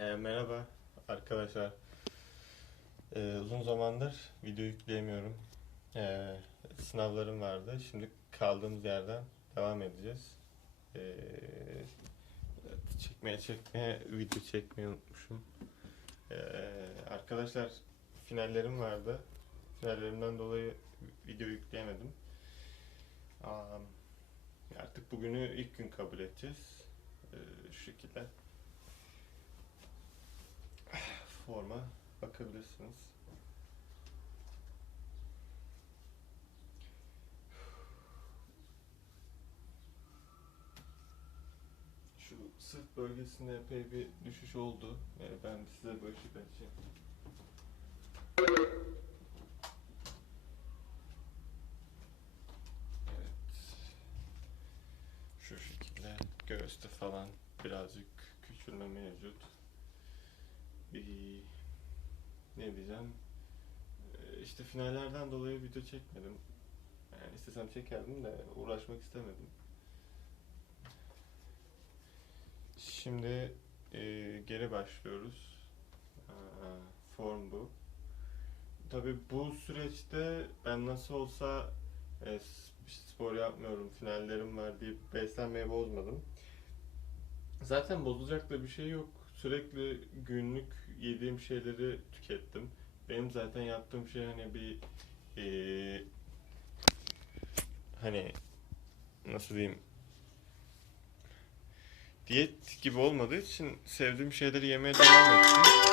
Ee, merhaba arkadaşlar. Ee, uzun zamandır video yükleyemiyorum. Ee, sınavlarım vardı. Şimdi kaldığımız yerden devam edeceğiz. Ee, çekmeye çekmeye video çekmeyi unutmuşum. Ee, arkadaşlar finallerim vardı. Finallerimden dolayı video yükleyemedim. Aa, artık bugünü ilk gün kabul edeceğiz. Ee, şu şekilde forma bakabilirsiniz. Şu sırt bölgesinde epey bir düşüş oldu. Ee, ben size böyle açayım. Evet. Şu şekilde göğüste falan birazcık küçülme mevcut. Bir ne diyeceğim? Ee, İşte finallerden dolayı video çekmedim. Yani istesem çekerdim de uğraşmak istemedim. Şimdi e, geri başlıyoruz. Aa, form bu. Tabii bu süreçte ben nasıl olsa e, spor yapmıyorum, finallerim var deyip beslenmeyi bozmadım. Zaten bozulacak da bir şey yok. Sürekli günlük yediğim şeyleri tükettim. Benim zaten yaptığım şey hani bir eee, hani nasıl diyeyim diyet gibi olmadığı için sevdiğim şeyleri yemeye devam ettim.